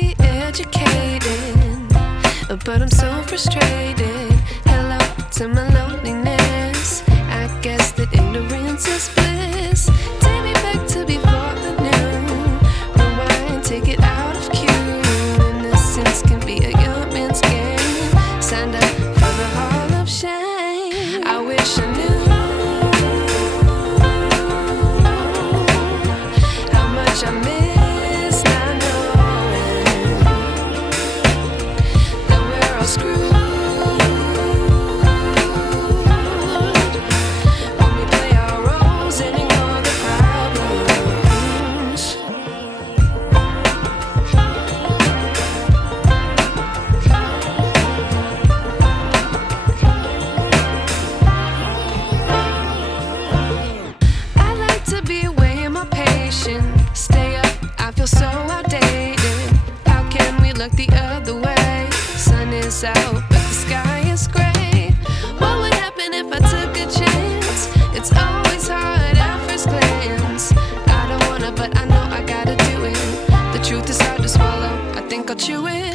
be educated, but I'm so frustrated. Hello to my loneliness. I guess that ignorance is bliss. Take me back to before I knew. Rewind, take it out of cue. Innocence can be a young man's game. Signed up for the hall of shame. I wish I knew how much I miss not knowing that we're all screwed. Stay up, I feel so outdated. How can we look the other way? Sun is out, but the sky is gray. What would happen if I took a chance? It's always hard at first glance. I don't wanna, but I know I gotta do it. The truth is hard to swallow, I think I'll chew it.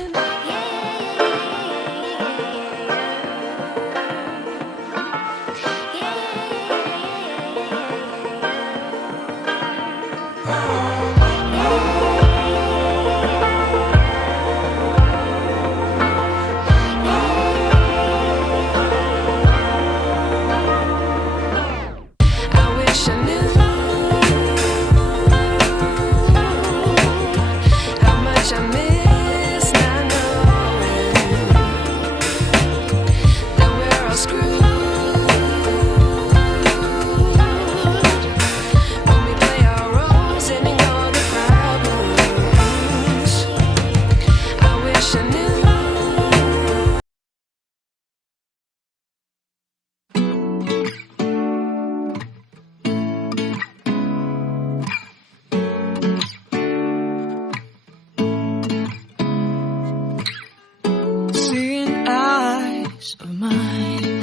Of mine,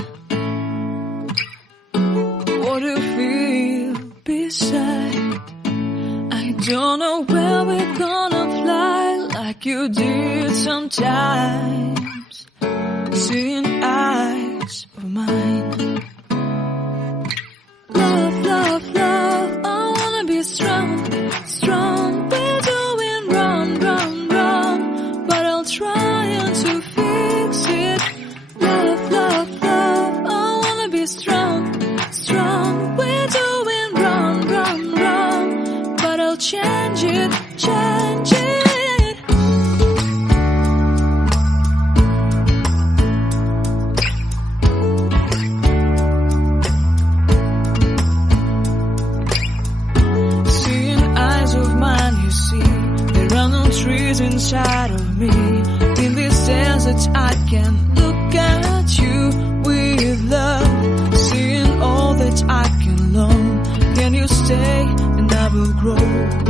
what do you feel beside? I don't know where we're gonna fly like you did sometimes. Seeing eyes of mine. Love, love, love, I wanna be strong, strong. We're doing wrong, wrong, wrong, but I'll try to fix it. Love, love, love, I wanna be strong, strong. We're doing wrong, wrong, wrong, but I'll change it, change it. Seeing eyes of mine, you see, there are no trees inside of me. In this desert I can look at you with love, seeing all that I can learn. Can you stay and I will grow?